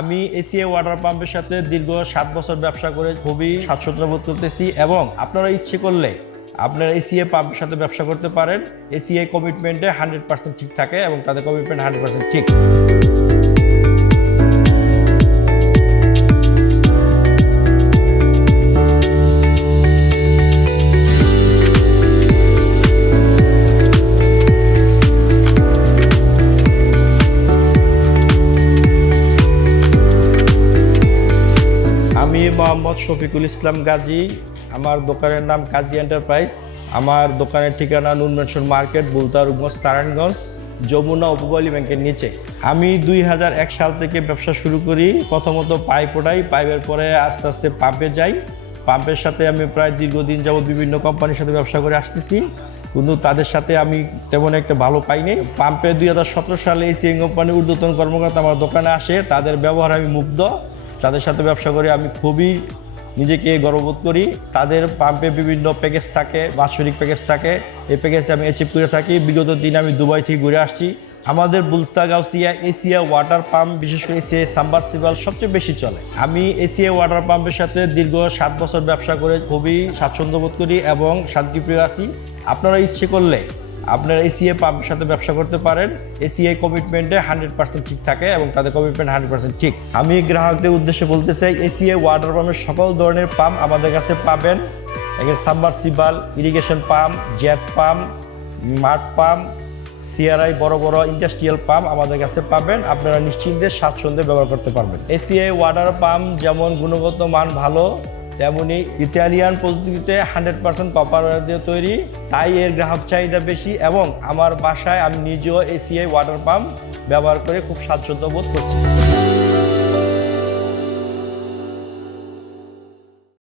আমি ACI water পাম্পের সাথে দীর্ঘ সাত বছর ব্যবসা করে খুবই স্বাচ্ছন্দ্য বোধ করতেছি এবং আপনারা ইচ্ছে করলে আপনারা এসিএ পাম্পের সাথে ব্যবসা করতে পারেন। এসিআই কমিটমেন্টে হান্ড্রেড পার্সেন্ট ঠিক থাকে এবং তাদের কমিটমেন্ট হান্ড্রেড পার্সেন্ট ঠিক। মোহাম্মদ শফিকুল ইসলাম গাজী। আমার দোকানের নাম কাজী এন্টারপ্রাইজ। আমার দোকানের ঠিকানা নুনমেনশন মার্কেট বুলতারুগঞ্জ নারায়ণগঞ্জ, যমুনা উপকূলী ব্যাংকের নিচে। আমি দুই হাজার এক সাল থেকে ব্যবসা শুরু করি। প্রথমত পাইপ ওঠাই, পাইপের পরে আস্তে আস্তে পাম্পে যাই। পাম্পের সাথে আমি প্রায় দীর্ঘদিন যাবৎ বিভিন্ন কোম্পানির সাথে ব্যবসা করে আসতেছি। কিন্তু তাদের সাথে আমি তেমন একটা ভালো পাইনি পাম্পে দুই হাজার সতেরো সালে এই এসিএন কোম্পানির ঊর্ধ্বতন কর্মকর্তা আমার দোকানে আসে। তাদের ব্যবহার আমি মুগ্ধ। তাদের সাথে ব্যবসা করে, আমি খুবই নিজেকে গর্ববোধ করি। তাদের পাম্পে বিভিন্ন প্যাকেজ থাকে, বাৎসরিক প্যাকেজ থাকে। এই প্যাকেজে আমি অ্যাচিভ করে থাকি। বিগত দিন আমি দুবাই থেকে ঘুরে আসছি। আমাদের Bulta Gausia Asia water pump বিশেষ করে এসিয়া সাম্বারসিবাল সবচেয়ে বেশি চলে। আমি এশিয়া ওয়াটার পাম্পের সাথে দীর্ঘ সাত বছর ব্যবসা করে খুবই স্বাচ্ছন্দ্য বোধ করি এবং শান্তিপ্রিয় আছি। আপনারা ইচ্ছে করলে আপনারা এসিআই পাম্পের সাথে ব্যবসা করতে পারেন। এসিআই কমিটমেন্টে হান্ড্রেড পার্সেন্ট ঠিক থাকে এবং তাদের কমিটমেন্ট হান্ড্রেড পার্সেন্ট ঠিক। আমি গ্রাহকদের উদ্দেশ্যে বলতে চাই এসিআই ওয়াটার পাম্পের সকল ধরনের পাম্প আমাদের কাছে পাবেন। এখানে submersible irrigation pump jet pump মাঠ পাম্প সিআরআই বড় বড় ইন্ডাস্ট্রিয়াল পাম্প আমাদের কাছে পাবেন। আপনারা নিশ্চিন্তে স্বাচ্ছন্দ্যে ব্যবহার করতে পারবেন। এসিআই ওয়াটার পাম্প যেমন গুণগত মান ভালো তেমনি ইতালিয়ান পদ্ধতিতে হান্ড্রেড পার্সেন্ট কপার দিয়ে তৈরি। তাই এর গ্রাহক চাহিদা বেশি এবং আমার বাসায় আমি নিজেও এসিআই ওয়াটার পাম্প ব্যবহার করে খুব স্বাচ্ছন্দ্য বোধ করছি।